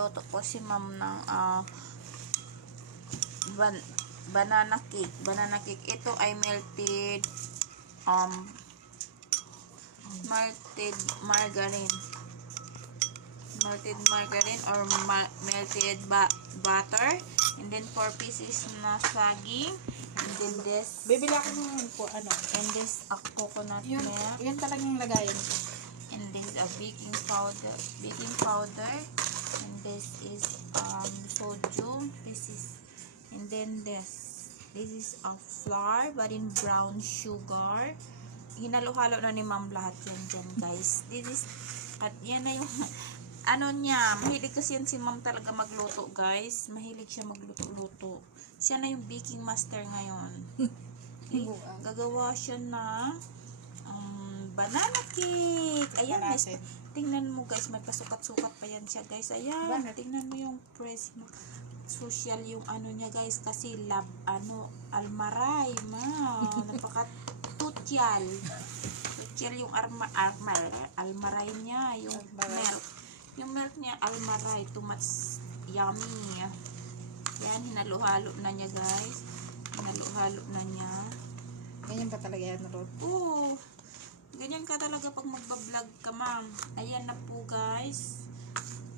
Nagluto po si ma'am ng banana cake. Banana cake. Ito ay melted margarine. Melted margarine or melted butter. And then 4 pieces na saging. And then this. Bibili ako ng po, ano. And this coconut Yun, milk. yun talagang lagayan ko. And this is a baking powder. And this is sodium. And then this is a flour but in brown sugar. Hinalo-halo na ni ma'am lahat yan dyan, guys. At yan na yung ano niya, mahilig kasi yan si ma'am talaga magluto, guys. Mahilig siya magluto-luto. Siya na yung baking master ngayon. Okay? Gagawa siya na banana cake. Ayan, tingnan mo, guys, may pasukat-sukat pa yan siya, guys. Ayan, tingnan mo yung press mo. Social yung ano niya, guys, kasi almaray, napaka-tutyal yung almaray niya, yung milk niya, almaray, too much yummy. Yan, hinalo-halo na niya, guys. Hinalo-halo na niya. Ganyan ba talaga yan, Rod? Oo, ganyan ka talaga pag magbablog ka, ma'am. Ayan na po, guys.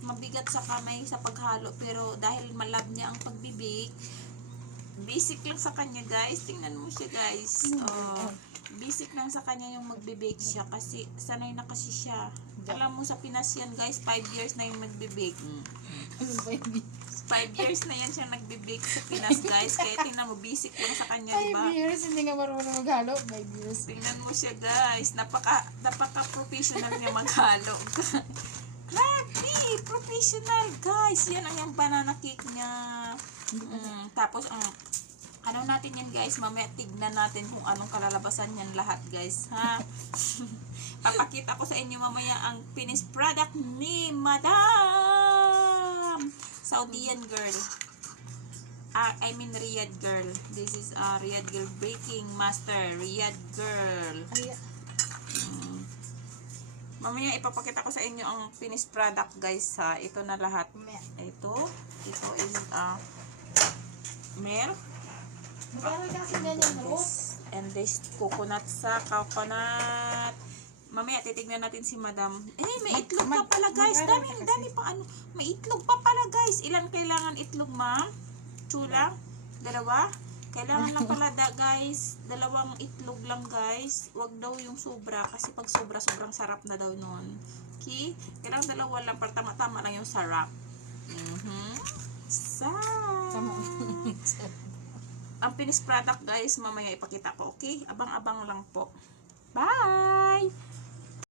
Mabigat sa kamay sa paghalo, pero dahil malab niya ang pagbibig, basic lang sa kanya, guys. Tingnan mo siya, guys. Basic lang sa kanya yung magbibake siya kasi sanay na kasi siya. Alam mo sa Pinas yan, guys, 5 years na yung magbibake. 5 years na yan siya nagbibake sa Pinas, guys. Kaya tingnan mo, basic lang sa kanya, diba? 5 years, hindi nga marunong maghalo. 5 years. Tingnan mo siya, guys. Napaka-professional niya maghalo. Grabe, professional, guys. Yan ang yung banana cake niya. Tapos, ano natin yan, guys, mamaya tignan natin kung anong kalalabasan yan lahat, guys, ha? Papakita ko sa inyo mamaya ang finished product ni Madam Saudian girl. I mean Riyadh girl. This is Riyadh girl baking master. Riyadh girl. Mamaya ipapakita ko sa inyo ang finished product, guys, ha? Ito na lahat. Ito is milk. And this coconut coconut. Mamaya titignan natin si Madam. May itlog pa pala, guys. Dami pa ano. May itlog pa pala, guys. Ilan kailangan itlog, ma'am? Chula? 2? Kailangan lang pala, guys. 2 itlog lang, guys. Wag daw yung sobra. Kasi pag sobra, sobrang sarap na daw nun. Okay? Kailangan 2 lang para tama-tama lang yung sarap. Ang finished product, guys, mamaya ipakita ko. Okay? Abang-abang lang po. Bye!